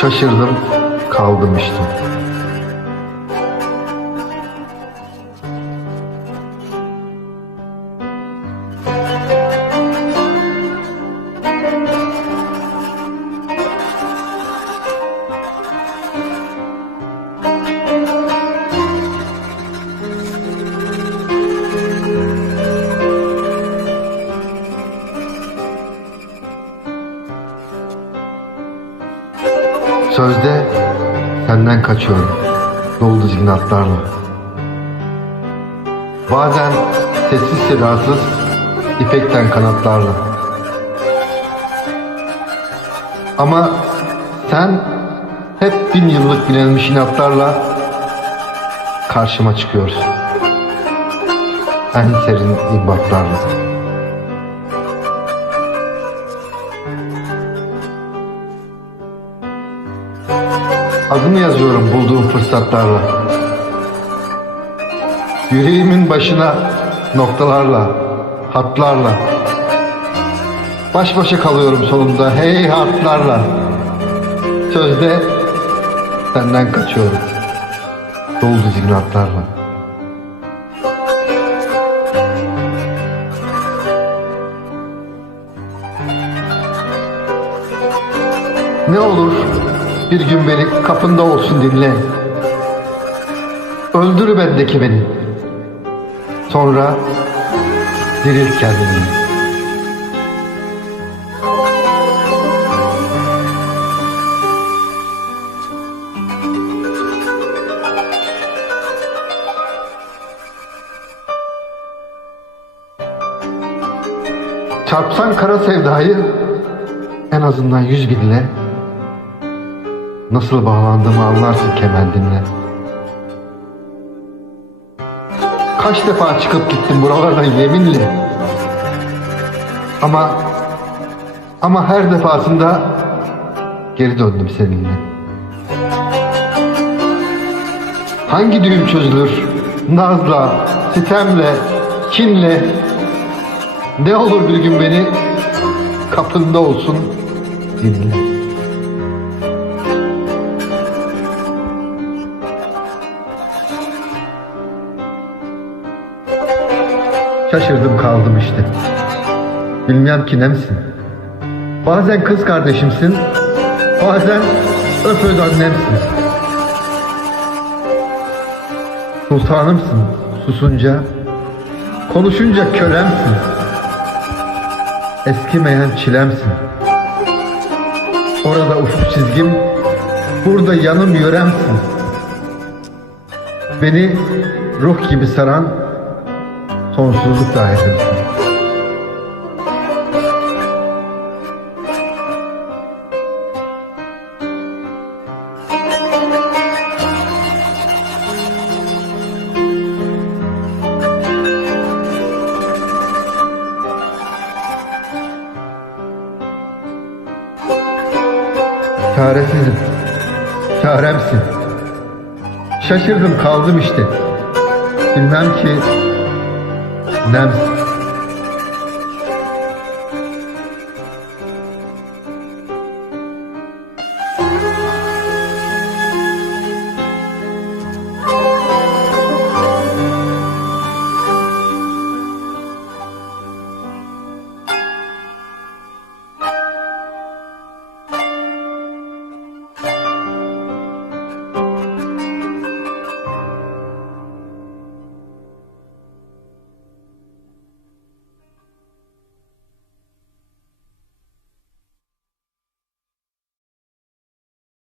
Şaşırdım, kaldım işte. Sözde senden kaçıyorum. Dolu dizgin atlarla. Bazen sessiz sedasız ipekten kanatlarla. Ama sen hep bin yıllık bilinmiş inatlarla karşıma çıkıyorsun. En serin ibatlarla. Adımı yazıyorum bulduğum fırsatlarla. Yüreğimin başına noktalarla, hatlarla. Baş başa kalıyorum sonunda hey hatlarla. Sözde senden kaçıyorum. Dolu dizgin hatlarla. Ne olur bir gün beni kapında olsun dinle. Öldür bendeki beni. Sonra dirilt kendini. Çarpsan kara sevdayı en azından yüz binle Nasıl bağlandığımı anlarsın kemendinle. Kaç defa çıkıp gittim buralardan yeminle. Ama ama her defasında geri döndüm seninle. Hangi düğüm çözülür? Nazla, sitemle, kinle. Ne olur bir gün beni kapında olsun dinle. Şaşırdım kaldım işte. Bilmem ki nemsin. Bazen kız kardeşimsin, bazen öpöz annemsin. Sultanımsın susunca, konuşunca kölemsin. Eskimeyen çilemsin. Orada ufuk çizgim, burada yanım yöremsin. Beni ruh gibi saran sonsuzluk dairesin. Çaresizim. Çaremsin. Şaşırdım kaldım işte. Bilmem ki nemsin.